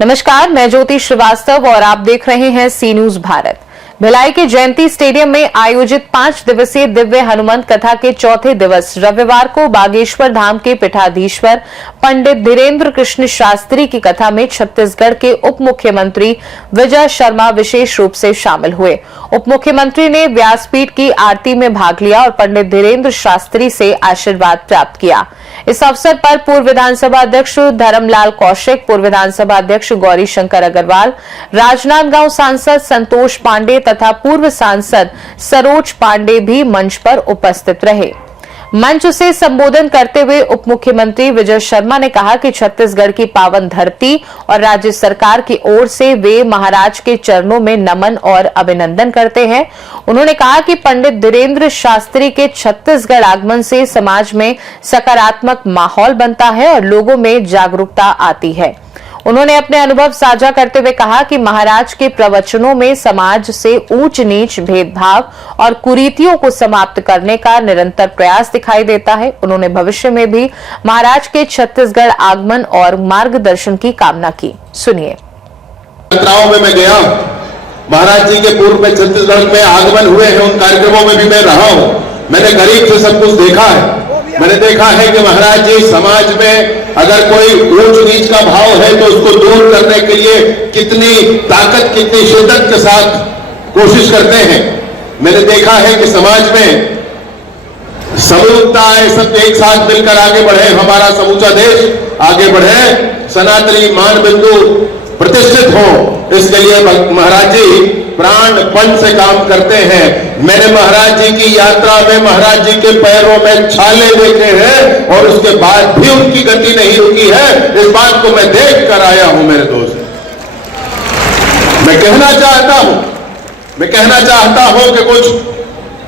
नमस्कार, मैं ज्योति श्रीवास्तव और आप देख रहे हैं सी न्यूज भारत। भिलाई के जयंती स्टेडियम में आयोजित 5 दिवसीय दिव्य हनुमंत कथा के चौथे दिवस रविवार को बागेश्वर धाम के पीठाधीश्वर पंडित धीरेन्द्र कृष्ण शास्त्री की कथा में छत्तीसगढ़ के उप मुख्यमंत्री विजय शर्मा विशेष रूप से शामिल हुए। उप मुख्यमंत्री ने व्यासपीठ की आरती में भाग लिया और पंडित धीरेन्द्र शास्त्री से आशीर्वाद प्राप्त किया। इस अवसर पर पूर्व विधानसभा अध्यक्ष धर्मलाल कौशिक, पूर्व विधानसभा अध्यक्ष गौरी शंकर अग्रवाल, राजनांदगांव सांसद संतोष पांडे तथा पूर्व सांसद सरोज पांडे भी मंच पर उपस्थित रहे। मंच से संबोधन करते हुए उप मुख्यमंत्री विजय शर्मा ने कहा कि छत्तीसगढ़ की पावन धरती और राज्य सरकार की ओर से वे महाराज के चरणों में नमन और अभिनंदन करते हैं। उन्होंने कहा कि पंडित धीरेन्द्र शास्त्री के छत्तीसगढ़ आगमन से समाज में सकारात्मक माहौल बनता है और लोगों में जागरूकता आती है। उन्होंने अपने अनुभव साझा करते हुए कहा कि महाराज के प्रवचनों में समाज से ऊंच नीच, भेदभाव और कुरीतियों को समाप्त करने का निरंतर प्रयास दिखाई देता है। उन्होंने भविष्य में भी महाराज के छत्तीसगढ़ आगमन और मार्गदर्शन की कामना की। सुनिए। यात्राओं में मैं गया, महाराज जी के पूर्व में छत्तीसगढ़ में आगमन हुए हैं, उन कार्यक्रमों में भी मैं रहा हूं। मैंने करीब से सब कुछ देखा है। मैंने देखा है कि महाराज जी समाज में अगर कोई ऊंच नीच का भाव है तो उसको दूर करने के लिए कितनी ताकत, कितनी शिद्दत के साथ कोशिश करते हैं। मैंने देखा है कि समाज में समरूपता है, सब एक साथ मिलकर आगे बढ़े, हमारा समूचा देश आगे बढ़े, सनातनी मान बिंदु प्रतिष्ठित हो, इसके लिए महाराज जी प्राणपण से काम करते हैं। मैंने महाराज जी की यात्रा में महाराज जी के पैरों में छाले देखे हैं और उसके बाद भी उनकी गति नहीं रुकी है। इस बात को मैं देख कर आया हूं मेरे दोस्त। मैं कहना चाहता हूं कि कुछ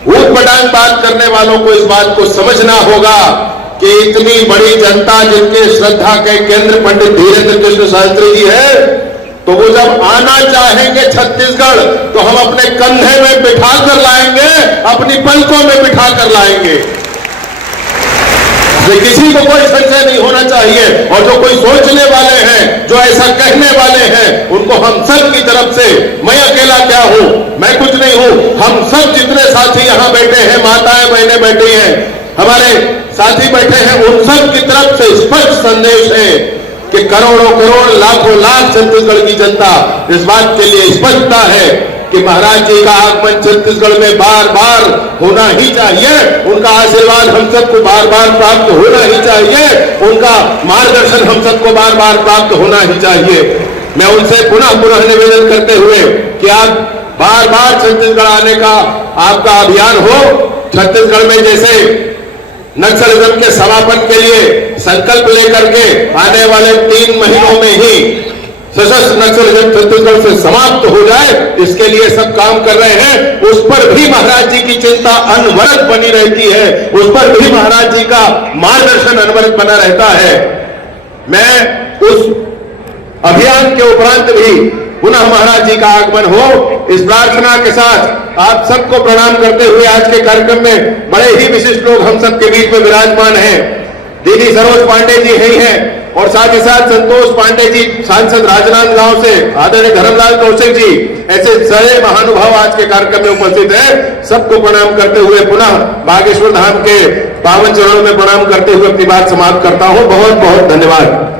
ऊट-पटांग बात करने वालों को इस बात को समझना होगा कि इतनी बड़ी जनता जिनके श्रद्धा के केंद्र पंडित धीरेन्द्र कृष्ण शास्त्री जी है, तो वो जब आना चाहेंगे छत्तीसगढ़ तो हम अपने कंधे में बिठा कर लाएंगे, अपनी पलकों में बिठा कर लाएंगे। किसी को कोई संशय नहीं होना चाहिए। और जो कोई सोचने वाले हैं, जो ऐसा कहने वाले हैं, उनको हम सब की तरफ से, मैं अकेला क्या हूं, मैं कुछ नहीं हूं, हम सब जितने साथी यहां बैठे हैं, माताएं बहनें बैठी हैं, हमारे साथी बैठे हैं, उन सब की तरफ से स्पष्ट संदेश है कि करोड़ों करोड़, लाखों लाख छत्तीसगढ़ की जनता इस बात के लिए स्पष्टता है कि महाराज जी का आगमन छत्तीसगढ़ में बार बार होना ही चाहिए। उनका आशीर्वाद हम सबको बार बार प्राप्त होना ही चाहिए। उनका मार्गदर्शन हम सबको बार बार प्राप्त होना ही चाहिए। मैं उनसे पुनः पुनः निवेदन करते हुए कि आप बार बार छत्तीसगढ़ आने का आपका अभियान हो। छत्तीसगढ़ में जैसे नक्सलिज्म के समापन के लिए संकल्प लेकर के आने वाले 3 महीनों में ही सशस्त्र नक्सलिज्म छत्तीसगढ़ से समाप्त हो जाए, इसके लिए सब काम कर रहे हैं। उस पर भी महाराज जी की चिंता अनवरत बनी रहती है, उस पर भी महाराज जी का मार्गदर्शन अनवरत बना रहता है। मैं उस अभियान के उपरांत भी पुनः महाराज जी का आगमन हो, इस प्रार्थना के साथ आप सबको प्रणाम करते हुए आज के कार्यक्रम में बड़े ही विशिष्ट लोग हम सबके बीच में विराजमान हैं। दीदी सरोज पांडे जी हैं और साथ ही साथ संतोष पांडे जी, सांसद राजनांदगांव से आदरणीय धर्मलाल कौशिक जी, ऐसे सारे महानुभाव आज के कार्यक्रम में उपस्थित हैं। सबको प्रणाम करते हुए पुनः बागेश्वर धाम के पावन चरणों में प्रणाम करते हुए अपनी बात समाप्त करता हूं। बहुत बहुत धन्यवाद।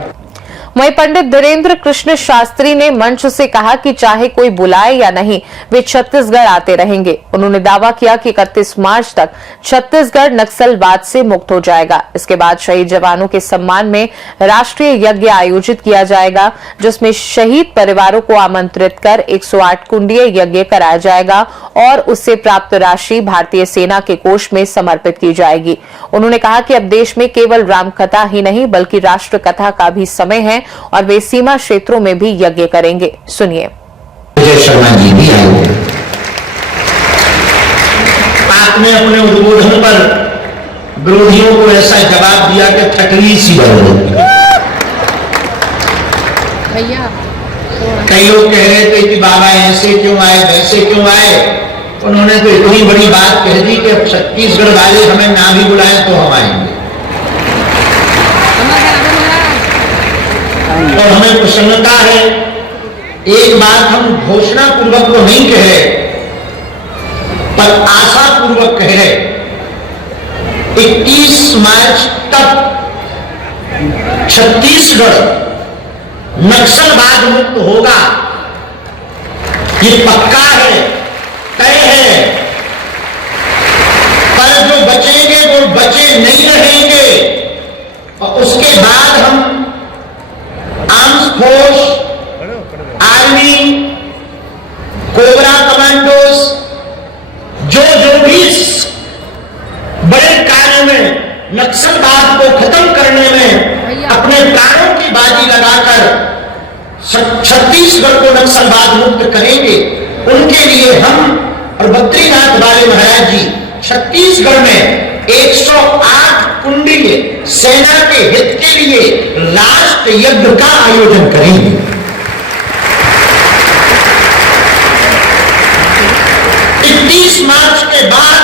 वहीं पंडित धीरेन्द्र कृष्ण शास्त्री ने मंच से कहा कि चाहे कोई बुलाए या नहीं, वे छत्तीसगढ़ आते रहेंगे। उन्होंने दावा किया कि 31 मार्च तक छत्तीसगढ़ नक्सलवाद से मुक्त हो जाएगा। इसके बाद शहीद जवानों के सम्मान में राष्ट्रीय यज्ञ आयोजित किया जाएगा, जिसमें शहीद परिवारों को आमंत्रित कर 108 कुंडीय यज्ञ कराया जाएगा और उससे प्राप्त राशि भारतीय सेना के कोष में समर्पित की जाएगी। उन्होंने कहा कि अब देश में केवल रामकथा ही नहीं बल्कि राष्ट्र कथा का भी समय है और वे सीमा क्षेत्रों में भी यज्ञ करेंगे। सुनिए। विजय शर्मा जी भी आए। आपने अपने उद्बोधन पर विरोधियों को ऐसा जवाब दिया कि ठटरी सी बन गई। कई लोग कह रहे थे कि बाबा ऐसे क्यों आए, वैसे क्यों आए, उन्होंने तो इतनी बड़ी बात कह दी कि अब छत्तीसगढ़ वाले हमें ना भी बुलाएं तो हम आएंगे। और हमें प्रसन्नता है, एक बात हम घोषणा पूर्वक तो नहीं कह रहे, पर आशा पूर्वक कह रहे, 21 मार्च तक छत्तीसगढ़ नक्सलवाद मुक्त होगा, ये पक्का है, तय है। पर जो बचेंगे वो बचे नहीं रहेंगे, और उसके बाद हम arms force, army, cobra commandos, जो भी बड़े कार्य में नक्सलवाद को खत्म करने में अपने प्राणों की बाजी लगाकर छत्तीसगढ़ को नक्सलवाद मुक्त करेंगे, उनके लिए हम और बद्रीनाथ वाले महाराज जी छत्तीसगढ़ में 108 कुंडीय सेना के हित के लिए राष्ट्र यज्ञ का आयोजन करेंगे। 21 मार्च के बाद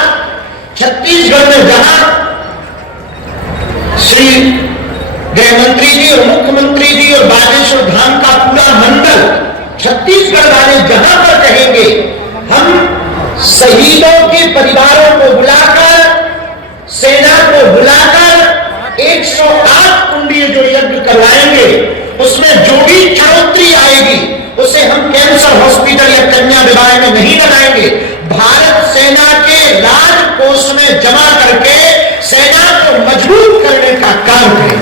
छत्तीसगढ़ में जहां श्री गृह मंत्री जी और मुख्यमंत्री जी और बागेश्वर धाम का पूरा मंडल छत्तीसगढ़ वाले जहां पर कहेंगे, हम शहीदों के परिवारों को बुलाकर, सेना को बुलाकर 108 कुंडीय जो यज्ञ करवाएंगे, उसमें जो भी बढ़ोतरी आएगी उसे हम कैंसर हॉस्पिटल या कन्या विवाह में नहीं लगाएंगे, भारत सेना के राजकोष में जमा करके सेना को मजबूत करने का काम करें।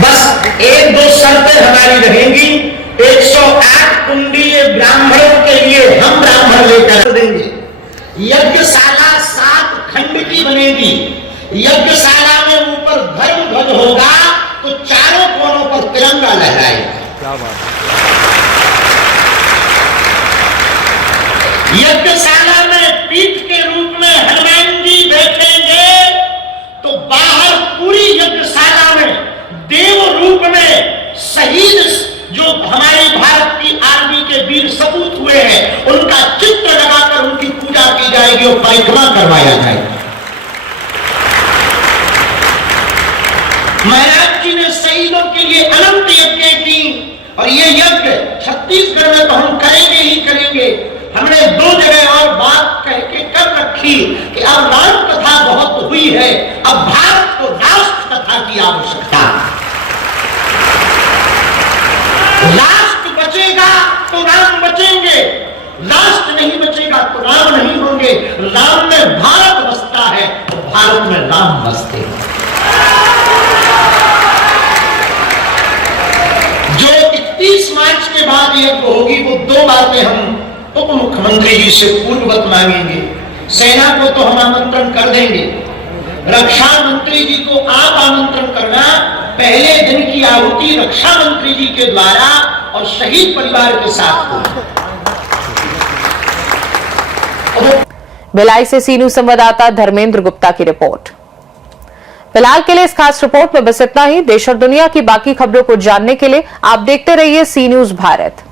बस एक दो शर्तें हमारी रहेंगी। 108 कुंडीय ब्राह्मणों के लिए हम ब्राह्मण लेकर देंगे। यज्ञशाला 7 खंड की बनेगी। यज्ञशाला में ऊपर धर्म ध्वज होगा तो चारों कोनों पर तिरंगा लहराएगा। यज्ञशाला में पीठ के रूप में हनुमान जी बैठेंगे तो बाहर पूरी यज्ञशाला में देव रूप में शहीद जो हमारे भारत की आर्मी के वीर सपूत हुए हैं उनका चित्र लगाकर उनकी पूजा की जाएगी और परिक्रमा करवाया जाएगा। महाराज जी ने शहीदों के लिए अनंत यज्ञ की और ये यज्ञ छत्तीसगढ़ में तो हम करेंगे ही करेंगे। हमने 2 जगह और बात कह के कर रखी कि अब राम कथा बहुत हुई है, अब भारत को राष्ट्र कथा की आवश्यकता। राष्ट्र बचेगा तो राम बचेंगे, राष्ट्र नहीं बचेगा तो राम नहीं होंगे। राम में भारत बसता है तो भारत में राम बसते हैं। जो 31 मार्च के बाद ये होगी वो 2 बातें हम उप मुख्यमंत्री जी से पूर्ववत मांगेंगे। सेना को तो हम आमंत्रण कर देंगे, रक्षा मंत्री जी को आप आमंत्रण करना, पहले दिन की आहुति रक्षा मंत्री जी के द्वारा और शहीद परिवार के साथ हो। भिलाई से सी न्यूज संवाददाता धर्मेंद्र गुप्ता की रिपोर्ट। फिलहाल के लिए इस खास रिपोर्ट में बस इतना ही। देश और दुनिया की बाकी खबरों को जानने के लिए आप देखते रहिए सी न्यूज भारत।